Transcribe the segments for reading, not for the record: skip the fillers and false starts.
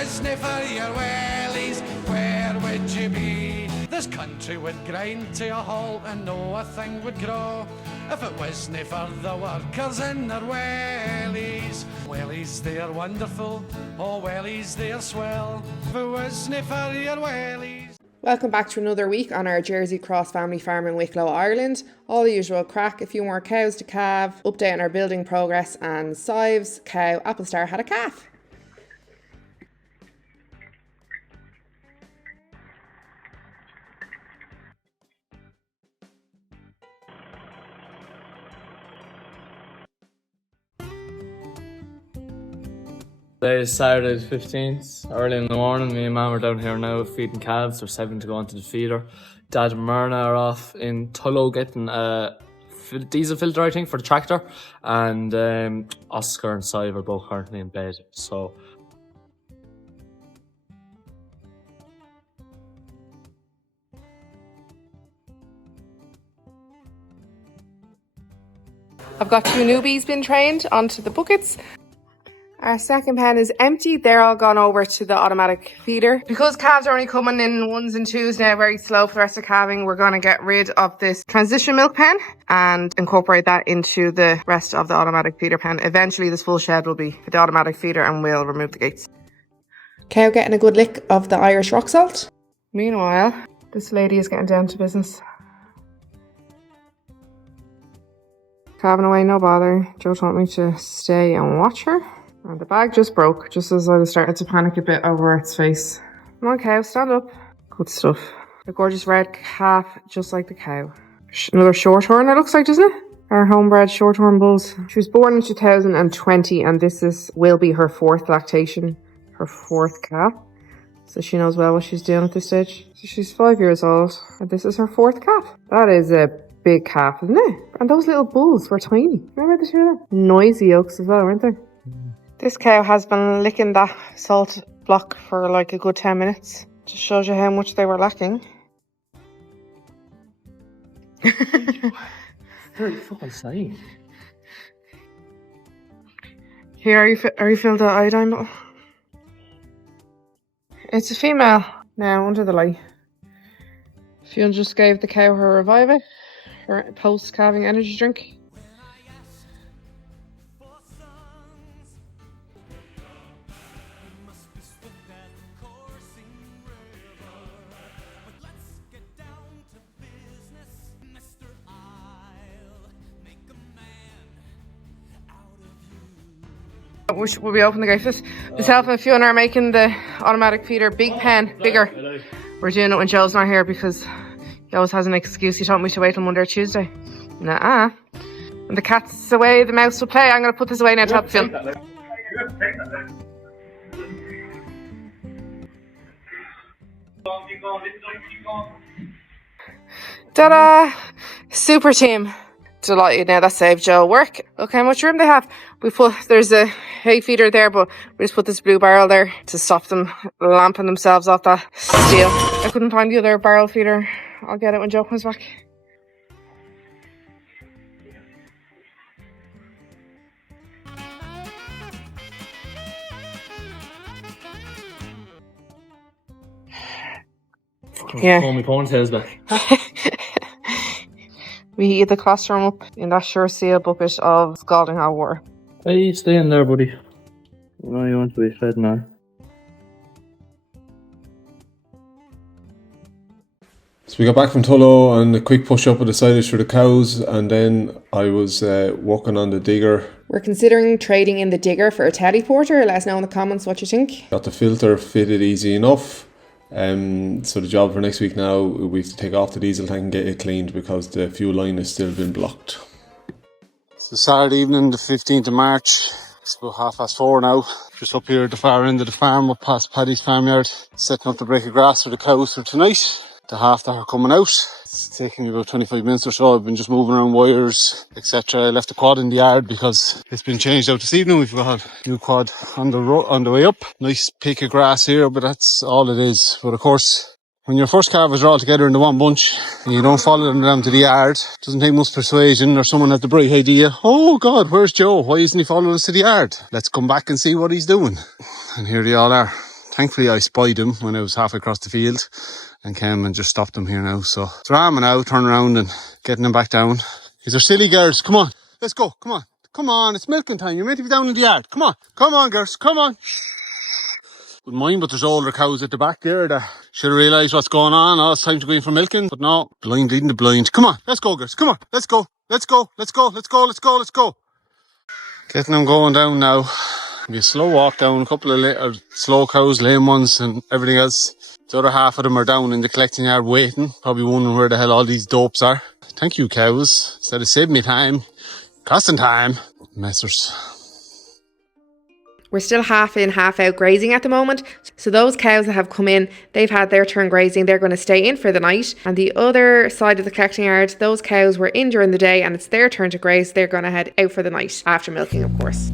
wasn't for your wellies, where would you be? This country would grind to a halt and no a thing would grow if it wasn't for the workers in their wellies. Wellies, they're wonderful, oh wellies, they're swell, if it wasn't for your wellies. Welcome back to another week on our Jersey Cross family farm in Wicklow, Ireland. All the usual crack, a few more cows to calve, update on our building progress, and Sives, cow, Applestar had a calf. Today is Saturday the 15th, early in the morning. Me and Mum are down here now feeding calves. They're 7 to go onto the feeder. Dad and Myrna are off in Tullow getting a diesel filter, I think, for the tractor. And Oscar and Sive are both currently in bed. So I've got 2 newbies being trained onto the buckets. Our second pen is empty. They're all gone over to the automatic feeder. Because calves are only coming in 1s and 2s now, very slow for the rest of calving, we're going to get rid of this transition milk pen and incorporate that into the rest of the automatic feeder pen. Eventually this full shed will be the automatic feeder and we'll remove the gates. Cow getting a good lick of the Irish rock salt. Meanwhile, this lady is getting down to business. Calving away, no bother. Joe told me to stay and watch her. And the bag just broke, just as I was starting to panic a bit over its face. Come on, cow, stand up. Good stuff. A gorgeous red calf, just like the cow. Another shorthorn, it looks like, doesn't it? Our homebred shorthorn bulls. She was born in 2020, and this will be her 4th lactation, her 4th calf. So she knows well what she's doing at this stage. So she's 5 years old, and this is her 4th calf. That is a big calf, isn't it? And those little bulls were tiny. Remember the 2 of them? Noisy yolks as well, weren't they? This cow has been licking that salt block for like a good 10 minutes. Just shows you how much they were lacking. very fucking sight. Here, are you filled the iodine bottle? It's a female now under the light. Fionn just gave the cow her Revive, her post-calving energy drink. Will we open the gate for this? Myself and Fiona are making the automatic feeder big pen bigger. We're doing it when Joe's not here because he always has an excuse. He told me to wait till Monday or Tuesday. Nah. When the cat's away, the mouse will play. I'm going to put this away now to help Phil. Ta-da! Super team. Delighted now that saved Joe work. Look how much room they have. There's a hay feeder there, but we just put this blue barrel there to stop them lamping themselves off that steel. I couldn't find the other barrel feeder. I'll get it when Joe comes back. Yeah. Call me ponytails back. We heat the classroom up in that Sure Seal bucket of scalding hot water. Hey, stay in there, buddy. No, you want to be fed now. So we got back from Tullow and a quick push up of the silage for the cows, and then I was working on the digger. We're considering trading in the digger for a teddy porter. Let us know in the comments what you think. Got the filter fitted easy enough. So the job for next week now, we have to take off the diesel tank and get it cleaned because the fuel line has still been blocked. It's Saturday evening, the 15th of March. It's about 4:30 now. Just up here at the far end of the farm, up past Paddy's farmyard, setting up the break of grass for the cows for tonight. The half that are coming out. It's taking me about 25 minutes or so. I've been just moving around wires, etc. I left the quad in the yard because it's been changed out this evening. We've got a new quad on the way up. Nice pick of grass here, but that's all it is. But of course, when your first calves are all together in the one bunch and you don't follow them down to the yard, it doesn't take much persuasion or someone at the bright idea, oh God, where's Joe? Why isn't he following us to the yard? Let's come back and see what he's doing. And here they all are. Thankfully I spied him when I was halfway across the field and came and just stopped him here now. So it's ramming out, turning around and getting him back down. These are silly girls. Come on, let's go. Come on. Come on, it's milking time. You're meant to be down in the yard. Come on. Come on, girls. Come on. Wouldn't mind, but there's older cows at the back there that should have realised what's going on. Oh, it's time to go in for milking. But no, blind leading the blind. Come on, let's go, girls. Come on, let's go. Let's go. Let's go. Let's go. Let's go. Let's go. Getting them going down now. It'll be a slow walk down. A couple of slow cows, lame ones and everything else. The other half of them are down in the collecting yard waiting. Probably wondering where the hell all these dopes are. Thank you, cows. Instead of saving me time, costing time. Messers. We're still half in, half out grazing at the moment. So those cows that have come in, they've had their turn grazing. They're going to stay in for the night. And the other side of the collecting yard, those cows were in during the day and it's their turn to graze. They're going to head out for the night after milking, of course.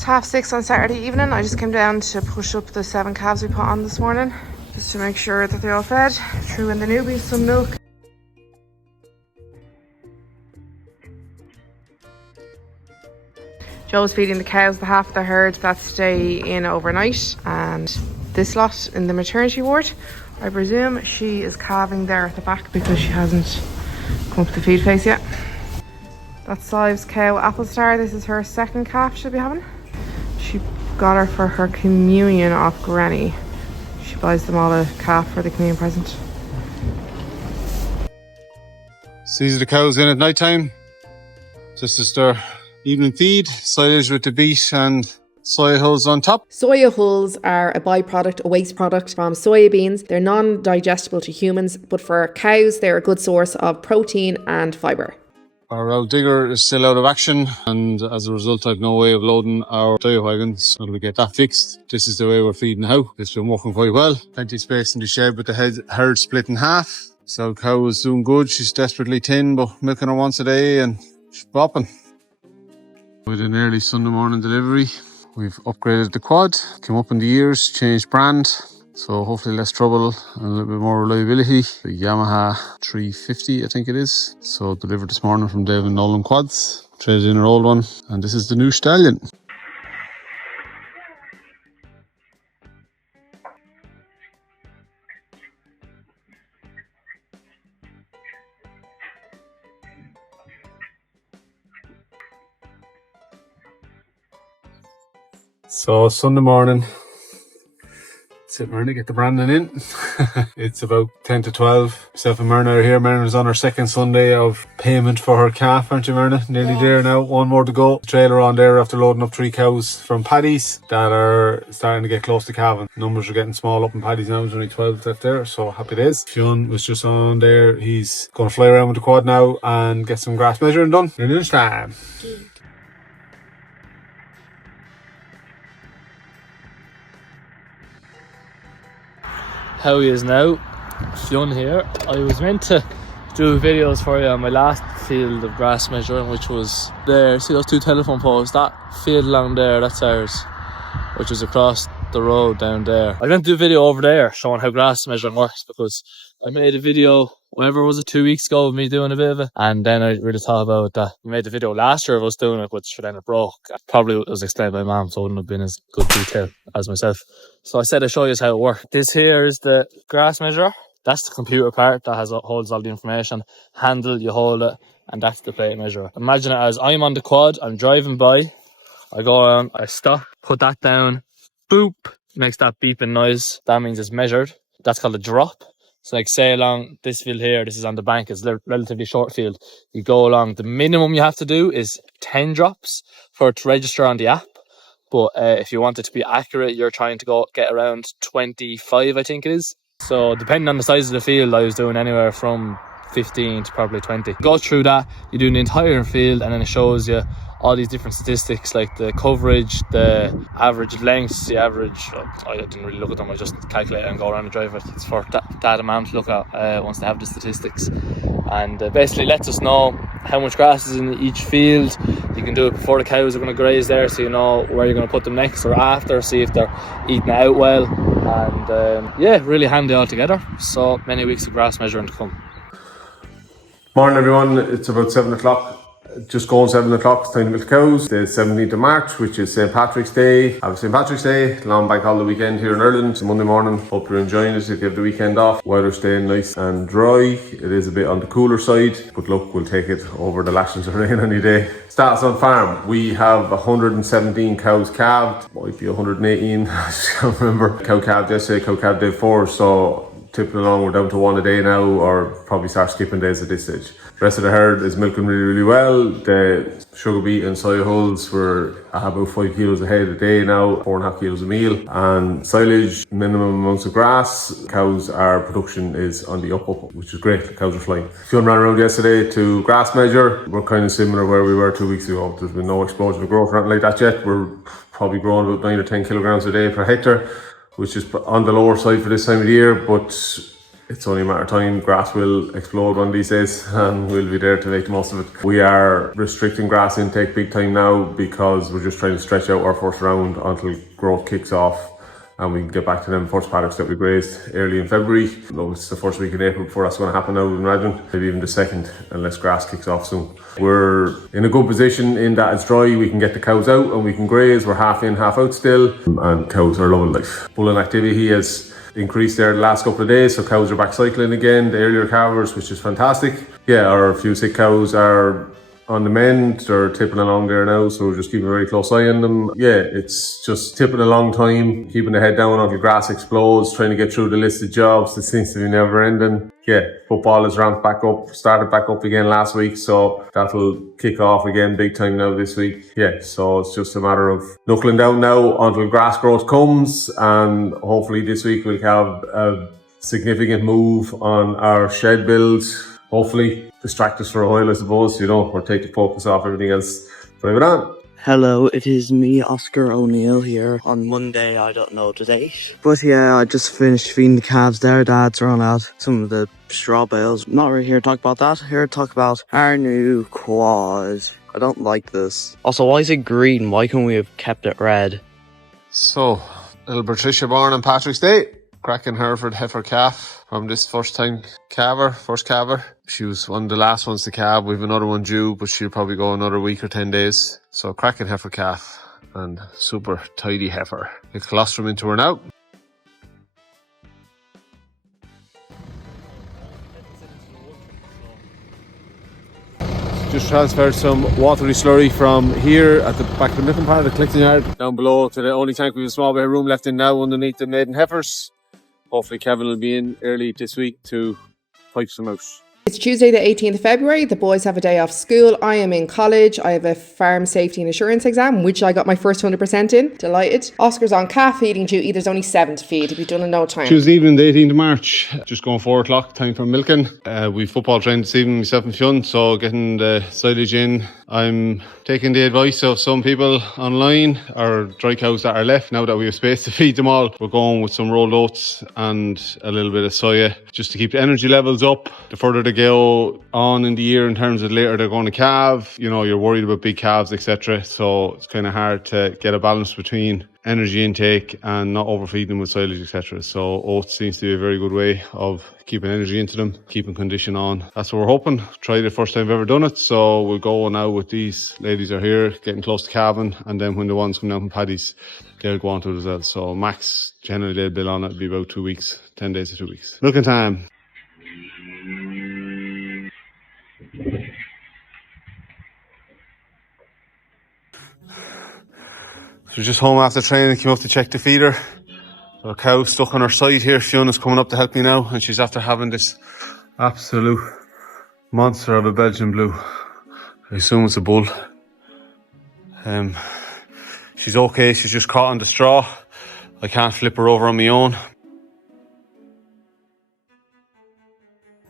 It's 6:30 on Saturday evening. I just came down to push up the 7 calves we put on this morning, just to make sure that they're all fed. Threw in the newbies some milk. Joe's feeding the cows, the half of the herd that stay in overnight, and this lot in the maternity ward. I presume she is calving there at the back because she hasn't come up to the feed face yet. That's Sive's cow, Apple Star. This is her second calf she'll be having. She got her for her communion off Granny. She buys them all a calf for the communion present. So these are the cows in at night time. This is their evening feed. Silage with the beet and soya hulls on top. Soya hulls are a byproduct, a waste product from soya beans. They're non-digestible to humans, but for cows, they're a good source of protein and fibre. Our road digger is still out of action, and as a result I've no way of loading our dairy wagons until we get that fixed. This is the way we're feeding now. It's been working quite well. Plenty of space in the shed with the herd split in half. So the cow is doing good. She's desperately thin, but milking her once a day and she's bopping. With an early Sunday morning delivery, we've upgraded the quad, came up in the years, changed brand. So hopefully less trouble and a little bit more reliability. The Yamaha 350, I think it is. So delivered this morning from David Nolan Quads. Traded in our old one. And this is the new stallion. So Sunday morning. Sit Myrna, get the branding in. It's about 10 to 12. Myself and Myrna are here. Myrna's on her second Sunday of payment for her calf, aren't you, Myrna? Nearly there now. One more to go. Trailer on there after loading up 3 cows from Paddy's that are starting to get close to calving. Numbers are getting small up in Paddy's now. There's only 12 left there, so happy days. Fionn was just on there. He's going to fly around with the quad now and get some grass measuring done. Nearly lunchtime. How he is now, Fionn here. I was meant to do videos for you on my last field of grass measuring, which was there. See those 2 telephone poles? That field along there, that's ours, which is across the road down there. I meant to do a video over there showing how grass measuring works, because I made a video, whenever was it, 2 weeks ago, of me doing a bit of it, and then I really thought about that. I made the video last year of us doing it, which then it broke. Probably was explained by Mum, so it wouldn't have been as good detail as myself. So I said I'd show you how it works. This here is the grass measurer. That's the computer part that holds all the information. Handle, you hold it, and that's the plate measurer. Imagine it as I'm on the quad, I'm driving by, I go on, I stop, put that down, boop, makes that beeping noise. That means it's measured. That's called a drop. So like say along this field here, this is on the bank, it's a relatively short field. You go along, the minimum you have to do is 10 drops for it to register on the app. But if you want it to be accurate, you're trying to get around 25, I think it is. So depending on the size of the field, I was doing anywhere from 15 to probably 20. Go through that, you do the entire field, and then it shows you all these different statistics like the coverage, the average lengths, the average, I didn't really look at them, I just calculate and go around and drive it. It's for that amount to look at once they have the statistics, and basically lets us know how much grass is in each field. You can do it before the cows are going to graze there, so you know where you're going to put them next, or after, see if they're eating it out well. And yeah, really handy altogether. So many weeks of grass measuring to come. Morning everyone, it's about 7 o'clock. Just going 7 o'clock, it's time to milk the cows. The 17th of March, which is St. Patrick's Day. Happy St. Patrick's Day, long bank holiday weekend here in Ireland. It's Monday morning, hope you're enjoying it if you have the weekend off. Weather's staying nice and dry. It is a bit on the cooler side, but look, we'll take it over the lashes of rain any day. Status on farm, we have 117 cows calved, might be 118, I can't remember. Cow calved yesterday, cow calved day 4, so tipping along, we're down to 1 a day now, or probably start skipping days at this stage. The rest of the herd is milking really well. The sugar beet and soy hulls were about 5 kilos a head a day now, 4.5 kilos a meal, and silage, minimum amounts of grass. Cows, our production is on the up, which is great. The cows are flying. Fionn ran around yesterday to grass measure. We're kind of similar where we were 2 weeks ago. There's been no explosion of growth or anything like that yet. We're probably growing about 9 or 10 kilograms a day per hectare, which is on the lower side for this time of the year, but it's only a matter of time. Grass will explode one of these days and we'll be there to make the most of it. We are restricting grass intake big time now because we're just trying to stretch out our first round until growth kicks off and we can get back to them first paddocks that we grazed early in February. No, it's the first week in April before that's going to happen, I would imagine. Maybe even the second, unless grass kicks off soon. We're in a good position in that it's dry, we can get the cows out and we can graze. We're half in, half out still, and cows are loving life. Bulling activity has increased there the last couple of days, so cows are back cycling again, the earlier calvers, which is fantastic. Yeah, our few sick cows are on the mend, they're tipping along there now, so we're just keeping a very close eye on them. Yeah, it's just tipping a long time, keeping the head down until grass explodes, trying to get through the list of jobs that seems to be never ending. Yeah, football is ramped back up, started back up again last week, so that'll kick off again big time now this week. Yeah, so it's just a matter of knuckling down now until grass growth comes, and hopefully this week we'll have a significant move on our shed build. Hopefully distract us for a while, I suppose, or take the focus off everything else. Drive it on. Hello, it is me, Oscar O'Neill, here on Monday. I don't know the date. But yeah, I just finished feeding the calves. Their dad's run out some of the straw bales. Not really here to talk about that. Here to talk about our new quad. I don't like this. Also, why is it green? Why can't we have kept it red? So, little Patricia born on Patrick's Day. Cracking Hereford heifer calf from this first calver. She was one of the last ones to calve. We've another one due, but she'll probably go another week or 10 days. So cracking heifer calf and super tidy heifer. The colostrum into her now. Just transferred some watery slurry from here at the back of the milking part of the collecting yard down below to the only tank. We have a small bit of room left in now underneath the maiden heifers. Hopefully Kevin will be in early this week to pipe some out. It's Tuesday the 18th of February. The boys have a day off school. I am in college. I have a farm safety and assurance exam, which I got my first 100% in. Delighted. Oscar's on calf feeding duty. There's only 7 to feed. He'll be done in no time. Tuesday evening, the 18th of March. Just going 4 o'clock, time for milking. We football trained this evening, myself and Fionn, so getting the silage in. I'm taking the advice of some people online, our dry cows that are left, now that we have space to feed them all. We're going with some rolled oats and a little bit of soya, just to keep the energy levels up. The further they go on in the year in terms of later they're going to calve, you're worried about big calves, etc. So it's kind of hard to get a balance between energy intake and not overfeeding them with silage, etc. So oats seems to be a very good way of keeping energy into them, keeping condition on. That's what we're hoping. Tried it first time I've ever done it, so we'll go now with these ladies are here, getting close to calving, and then when the ones come down from paddies, they'll go on to it as well. So max, generally they'll be on it, it'll be about 2 weeks, 10 days to 2 weeks. Milking time. So just home after training, came up to check the feeder. Our cow stuck on her side here. Fiona's coming up to help me now, and she's after having this absolute monster of a Belgian blue. I assume it's a bull. She's okay, she's just caught on the straw. I can't flip her over on my own.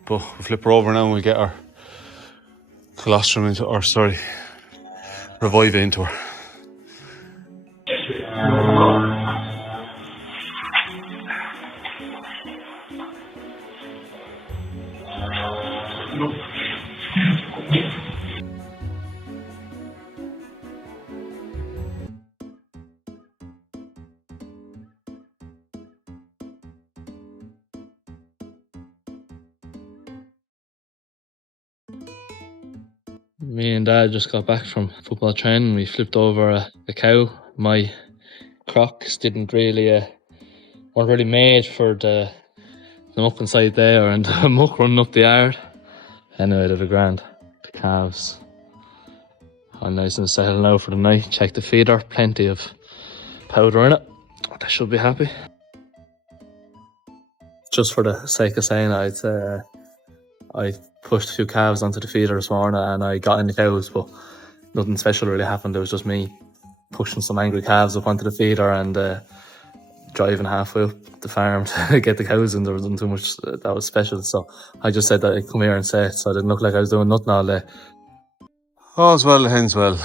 But we'll flip her over now and we'll get our colostrum into, revive it into her. Me and Dad just got back from football training. We flipped over a cow. My Crocs didn't really, weren't really made for the muck inside there and the muck running up the yard. Anyway, they're grand. The calves are nice and settled now for the night. Check the feeder, plenty of powder in it. They should be happy. Just for the sake of saying it, I'd say I pushed a few calves onto the feeder this morning and I got in the cows, but nothing special really happened. It was just me pushing some angry calves up onto the feeder and driving halfway up the farm to get the cows in. There wasn't too much that was special, so I just said that I'd come here and say it, so I didn't look like I was doing nothing all day. All's well, hens well.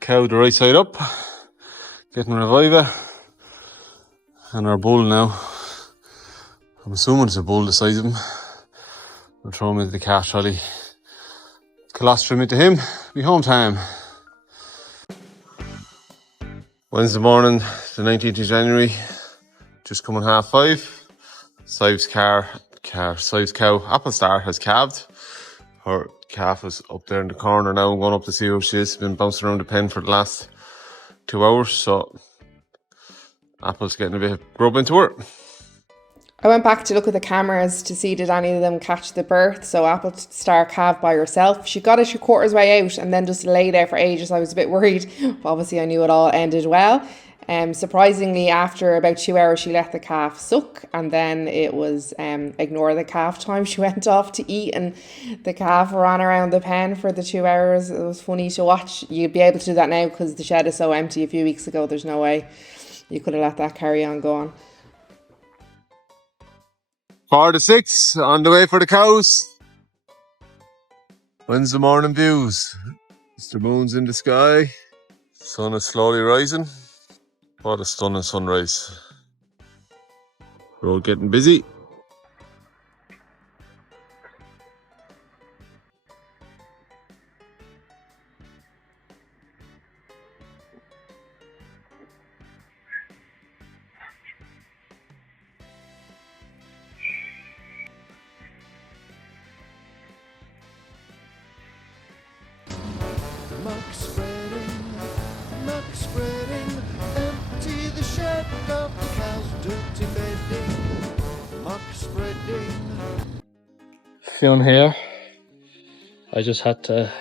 Cow the right side up, getting reviver, and our bull now. I'm assuming it's a bull the size of him. We'll throw him into the calf trolley, colostrum into him, be home time. Wednesday morning, the 19th of January, just coming 5:30. Sive's cow, Apple Star, has calved. Her calf is up there in the corner now. I'm going up to see where she is. Been bouncing around the pen for the last 2 hours, so Apple's getting a bit of grub into her. I went back to look at the cameras to see did any of them catch the birth. So Apple Star calved by herself. She got it 3/4 way out and then just lay there for ages. I was a bit worried, but obviously I knew it all ended well. Surprisingly, after about 2 hours, she let the calf suck, and then it was ignore the calf time. She went off to eat, and the calf ran around the pen for the 2 hours. It was funny to watch. You'd be able to do that now because the shed is so empty. A few weeks ago, there's no way you could have let that carry on going. 4:06, on the way for the cows. Wednesday morning views. Mr. Moon's in the sky. Sun is slowly rising. What a stunning sunrise. Road getting busy. Muck spreading, empty the shed of the cows, dirty bedding, muck spreading. Fionn here. I just had to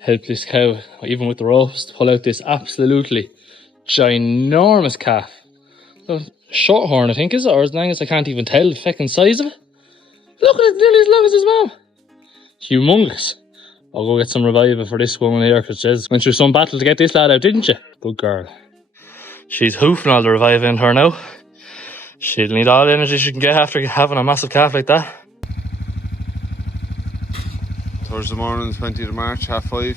help this cow, even with the ropes, to pull out this absolutely ginormous calf. Shorthorn, I think, is it? Or as long as I can't even tell the feckin' size of it. Look at it, nearly as long as his mum. Humongous. I'll go get some revival for this woman here, because she went through some battle to get this lad out, didn't she? Good girl. She's hoofing all the revival in her now. She'll need all the energy she can get after having a massive calf like that. Thursday morning, 20th of March, 5:30.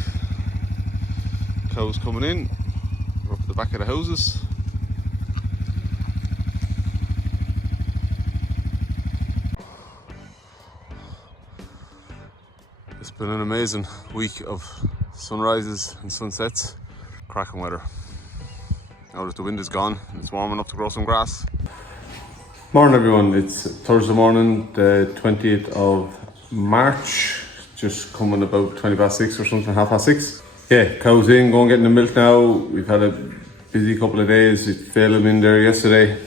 Cows coming in. We're up at the back of the houses. It's been an amazing week of sunrises and sunsets. Cracking weather. Now that the wind is gone, it's warm enough to grow some grass. Morning everyone, it's Thursday morning, the 20th of March, just coming about 6:20 or something, 6:30. Yeah, cows in, going getting the milk now. We've had a busy couple of days. We failed him in there yesterday.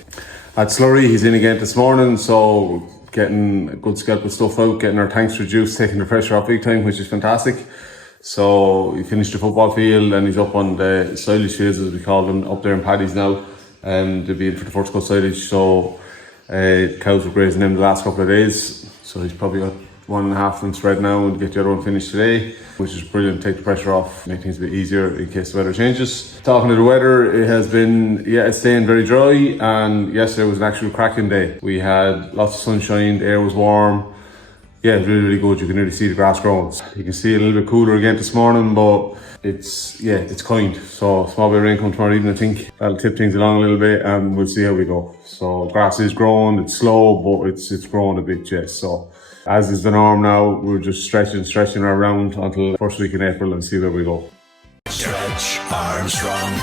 At Slurry, he's in again this morning, so getting a good scalp of stuff out, getting our tanks reduced, taking the pressure off big time, which is fantastic. So he finished the football field and he's up on the silage fields, as we call them, up there in paddies now. They'll be in for the first cut silage, so cows were grazing them the last couple of days. So he's probably got 1.5 of them spread now and get the other one finished today, which is brilliant. Take the pressure off, make things a bit easier in case the weather changes. Talking to the weather, it has been, it's staying very dry, and yesterday was an actual cracking day. We had lots of sunshine, the air was warm, yeah, it's really, really good. You can really see the grass growing. You can see a little bit cooler again this morning, but it's kind. So small bit of rain comes tomorrow evening, I think. That'll tip things along a little bit and we'll see how we go. So grass is growing, it's slow, but it's growing a bit, yes. So as is the norm now, we're just stretching around until first week in April and see where we go. Stretch Armstrong.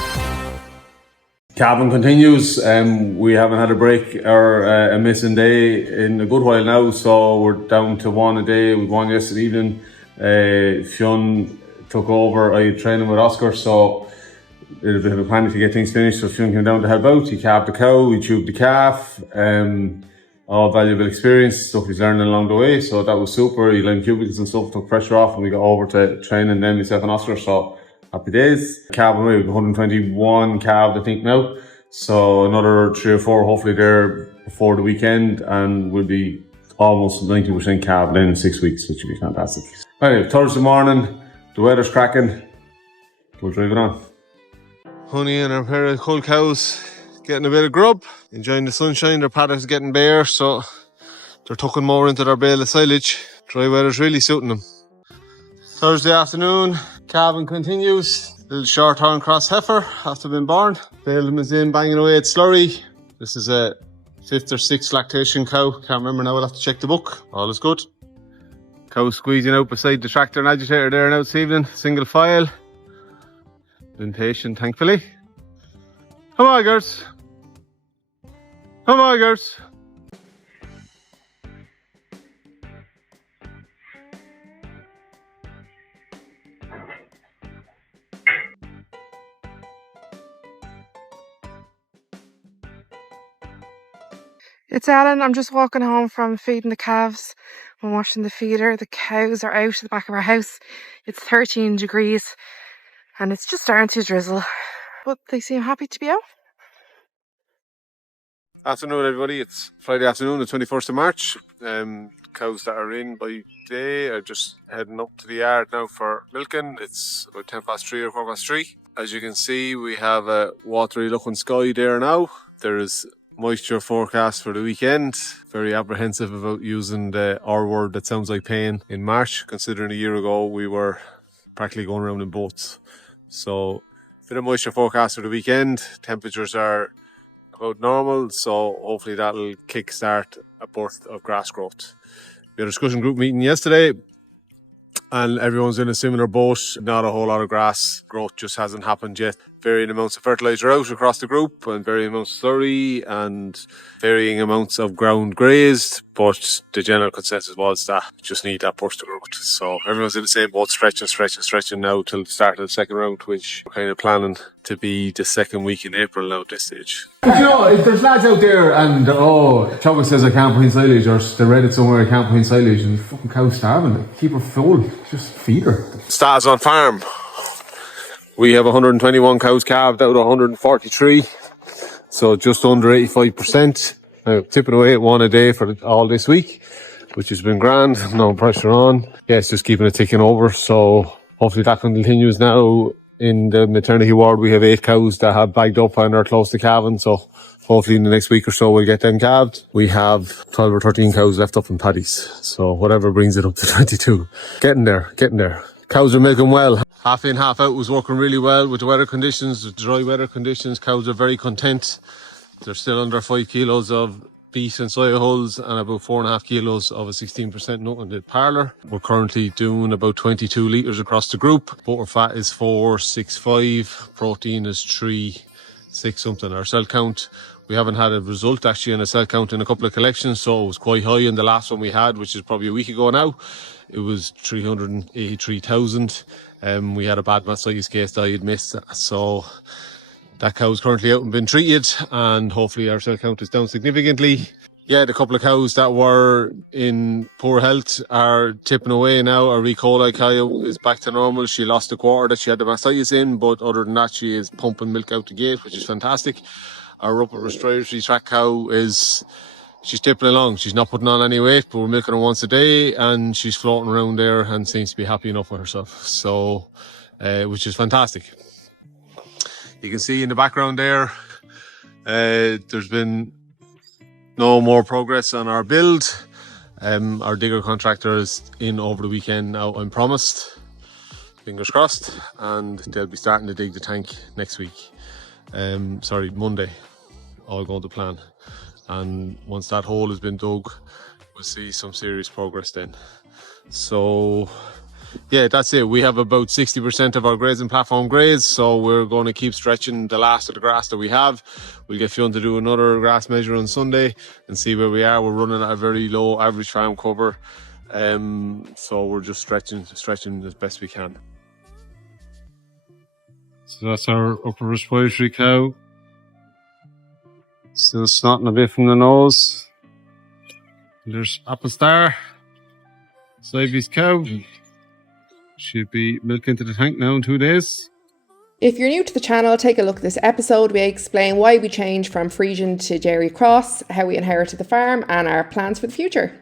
Calving continues. We haven't had a break or a missing day in a good while now, so we're down to one a day. We won yesterday evening. Fionn took over. I had training with Oscar, so a bit of a panic to get things finished. So Fionn came down to help out. He calved the cow, he tubed the calf. All valuable experience, stuff he's learning along the way. So that was super. He lined cubicles and stuff, took pressure off, and we got over to training then myself and Oscar. So happy days. Calving away, 121 calved I think now. So another 3 or 4 hopefully there before the weekend, and we'll be almost 90% calved in 6 weeks, which would be fantastic. Anyway, Thursday morning, the weather's cracking. We'll drive it on. Honey and our pair of cull cows getting a bit of grub, enjoying the sunshine. Their paddock's getting bare, so they're tucking more into their bale of silage. Dry weather's really suiting them. Thursday afternoon, calving continues. Little short horn cross heifer after being born. Bale is in banging away at Slurry. This is a 5th or 6th lactation cow. Can't remember now, I'll have to check the book. All is good. Cow squeezing out beside the tractor and agitator there now this evening. Single file. Been patient, thankfully. Come on, girls. Come on, girls. It's Ellen. I'm just walking home from feeding the calves. I'm washing the feeder. The cows are out at the back of our house. It's 13 degrees and it's just starting to drizzle, but they seem happy to be out. Afternoon, everybody. It's Friday afternoon, the 21st of March. Cows that are in by day are just heading up to the yard now for milking. It's about 3:10 or 3:15. As you can see, we have a watery looking sky there now. There is moisture forecast for the weekend. Very apprehensive about using the R word that sounds like pain in March, considering a year ago we were practically going around in boats. So, bit of moisture forecast for the weekend. Temperatures are about normal, so hopefully that'll kickstart a burst of grass growth. We had a discussion group meeting yesterday, and everyone's in a similar boat. Not a whole lot of grass growth just hasn't happened yet. Varying amounts of fertiliser out across the group, and varying amounts of slurry, and varying amounts of ground grazed, but the general consensus was that just need that burst of growth. So everyone's in the same boat, stretching now till the start of the second round, which we're kind of planning to be the second week in April now at this stage. But you know, if there's lads out there and Chugga says I can't put in silage, or they read it somewhere I can't put in silage, and the fucking cow's starving, keep her full, just feed her. Status on farm. We have 121 cows calved out of 143, so just under 85%. Now, tipping away at 1 a day for all this week, which has been grand, no pressure on. Yeah, it's just keeping it ticking over, so hopefully that continues now. In the maternity ward, we have 8 cows that have bagged up and are close to calving, so hopefully in the next week or so we'll get them calved. We have 12 or 13 cows left up in paddies, so whatever brings it up to 22. Getting there. Cows are milking well. Half in, half out was working really well with the weather conditions, the dry weather conditions. Cows are very content. They're still under 5 kilos of beef and soya hulls and about 4.5 kilos of a 16% nut in the parlour. We're currently doing about 22 litres across the group. Butter fat is 465, protein is 3.6 something. Our cell count, we haven't had a result actually on a cell count in a couple of collections, so it was quite high in the last one we had, which is probably a week ago now. It was 383,000. We had a bad mastitis case that I had missed, so that cow's currently out and been treated, and hopefully our cell count is down significantly. Yeah, the couple of cows that were in poor health are tipping away now. Our E. coli cow is back to normal. She lost a quarter that she had the mastitis in, but other than that, she is pumping milk out the gate, which is fantastic. Our upper respiratory tract cow she's tipping along. She's not putting on any weight, but we're milking her once a day, and she's floating around there and seems to be happy enough with herself. So, which is fantastic. You can see in the background there, there's been no more progress on our build. Our digger contractor is in over the weekend now, I'm promised. Fingers crossed. And they'll be starting to dig the tank next week. Monday. All going to plan. And once that hole has been dug, we'll see some serious progress then. So yeah, that's it. We have about 60% of our grazing platform grazed, so we're going to keep stretching the last of the grass that we have. We'll get Fionn to do another grass measure on Sunday and see where we are. We're running at a very low average farm cover, so we're just stretching as best we can. So that's our upper respiratory cow. Still snotting a bit from the nose. There's Apple Star, Slavey's cow. Should be milk into the tank now in 2 days. If you're new to the channel, take a look at this episode. We explain why we changed from Frisian to Dairy Cross, how we inherited the farm, and our plans for the future.